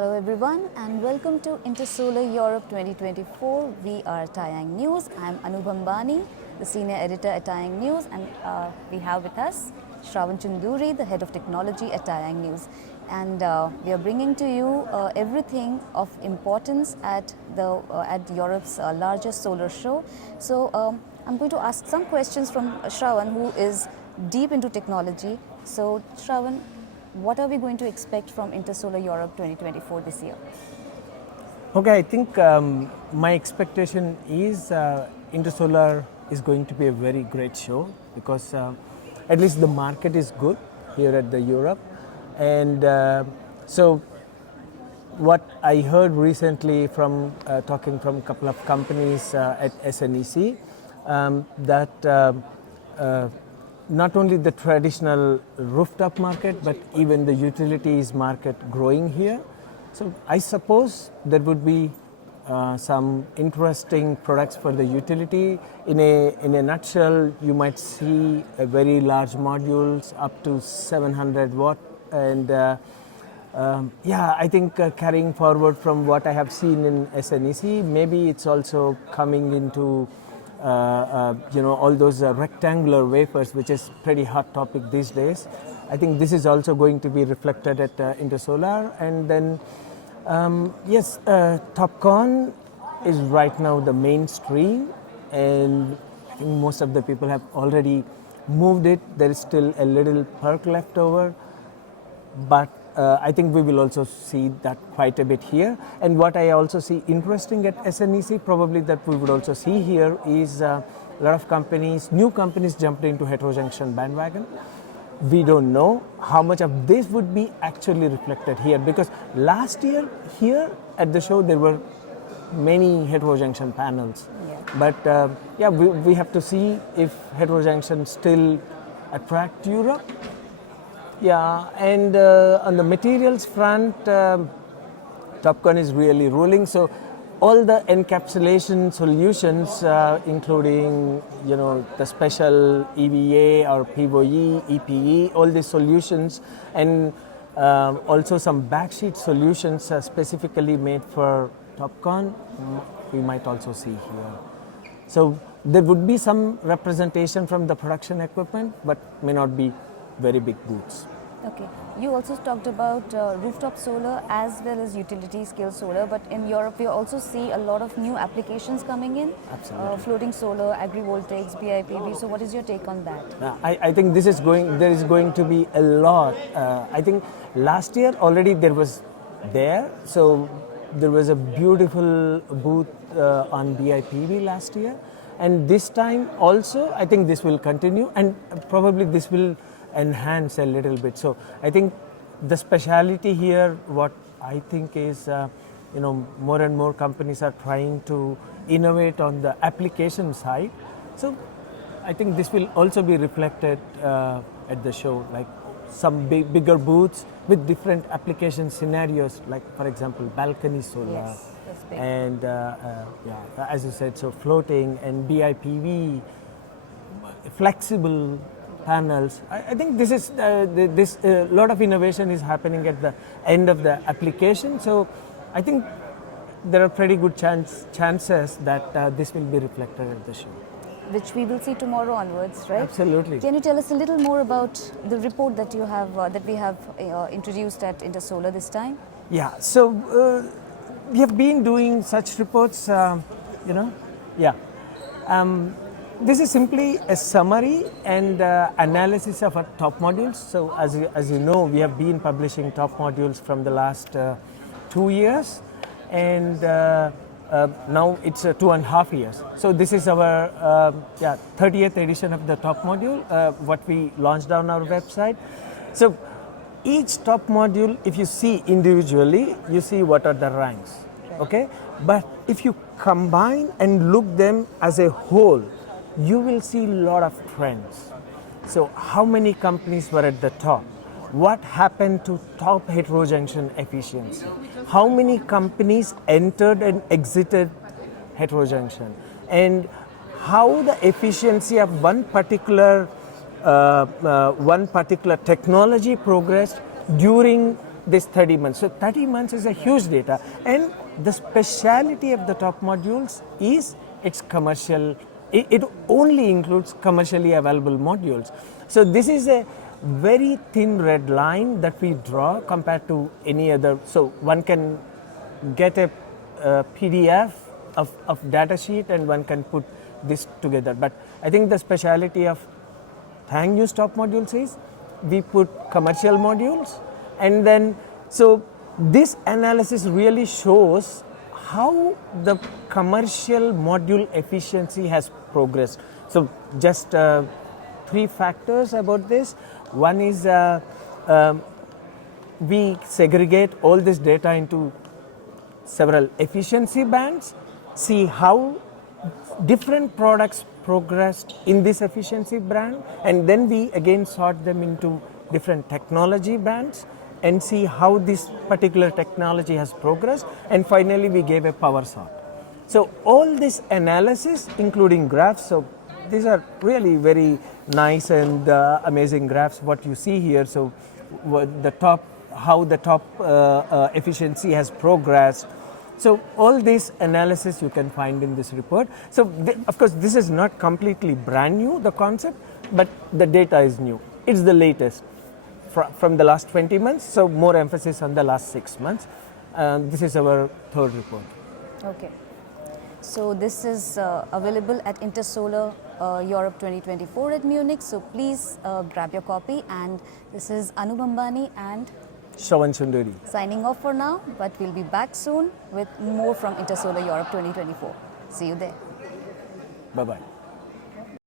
Hello everyone and welcome to Intersolar Europe 2024. We are TaiyangNews. I'm Bhambhani, the senior editor at TaiyangNews, and we have with us Shravan Chunduri, the head of technology at TaiyangNews. And we are bringing to you everything of importance at Europe's largest solar show. So I'm going to ask some questions from Shravan, who is deep into technology. So Shravan, what are we going to expect from Intersolar Europe 2024 this year? Okay, I think my expectation is Intersolar is going to be a very great show because at least the market is good here at the Europe. And so what I heard recently from talking from a couple of companies at SNEC, that not only the traditional rooftop market, but even the utilities market growing here. So I suppose there would be some interesting products for the utility. In a nutshell, you might see a very large modules up to 700 watt. And yeah, I think carrying forward from what I have seen in SNEC, maybe it's also coming into all those rectangular wafers, which is pretty hot topic these days. I think this is also going to be reflected at Intersolar. And then, yes, TopCon is right now the mainstream, and I think most of the people have already moved it. There is still a little perk left over, but I think we will also see that quite a bit here. And what I also see interesting at SNEC, probably that we would also see here, is a lot of companies, new companies jumped into heterojunction bandwagon. We don't know how much of this would be actually reflected here, because last year here at the show there were many heterojunction panels. Yeah. But yeah, we have to see if heterojunction still attract Europe. Yeah, and on the materials front, TopCon is really ruling. So all the encapsulation solutions, including the special EVA or POE, EPE, all these solutions, and also some backsheet solutions specifically made for TopCon, we might also see here. So there would be some representation from the production equipment, but may not be very big booths. Okay. You also talked about rooftop solar as well as utility scale solar, but in Europe we also see a lot of new applications coming in. Absolutely. Floating solar, agrivoltaics, BIPV. So what is your take on that? I think there is going to be a lot. I think last year already there was there. So there was a beautiful booth on BIPV last year. And this time also, I think this will continue, and probably this will enhance a little bit. So I think the speciality here, what I think is, more and more companies are trying to innovate on the application side. So I think this will also be reflected at the show, like some bigger booths with different application scenarios, like for example, balcony solar. Yes, that's big. And yeah, as you said, so floating and BIPV, flexible panels. I think this is a lot of innovation is happening at the end of the application. So I think there are pretty good chances that this will be reflected at the show, Which we will see tomorrow onwards, right? Absolutely. Can you tell us a little more about the report that you have that we have introduced at Intersolar this time? Yeah. So we have been doing such reports, Yeah. This is simply a summary and analysis of our top modules. So as you know, we have been publishing top modules from the last 2 years, and now it's 2.5 years. So this is our 30th edition of the top module, what we launched on our website. So each top module, if you see individually, you see what are the ranks, okay? But if you combine and look them as a whole, you will see a lot of trends. So how many companies were at the top? What happened to top heterojunction efficiency? How many companies entered and exited heterojunction? And how the efficiency of one particular technology progressed during this 30 months. So 30 months is a huge data. And the speciality of the top modules is its commercial, it only includes commercially available modules. So this is a very thin red line that we draw compared to any other. So one can get a PDF of data sheet and one can put this together. But I think the speciality of TaiyangNews Top Modules is we put commercial modules, and then so this analysis really shows how the commercial module efficiency has progressed. So just 3 factors about this. One is we segregate all this data into several efficiency bands, see how different products progressed in this efficiency band, and then we again sort them into different technology bands and see how this particular technology has progressed, and finally we gave a power sort. So all this analysis, including graphs, so these are really very nice and amazing graphs what you see here. So how the top efficiency has progressed. So all this analysis you can find in this report. So of course this is not completely brand new, the concept, but the data is new. It's the latest from the last 20 months, so more emphasis on the last 6 months. This is our 3rd report. Okay. So this is available at Intersolar Europe 2024 at Munich. So please grab your copy. And this is Bhambhani and Shravan Chunduri. Signing off for now, but we'll be back soon with more from Intersolar Europe 2024. See you there. Bye-bye.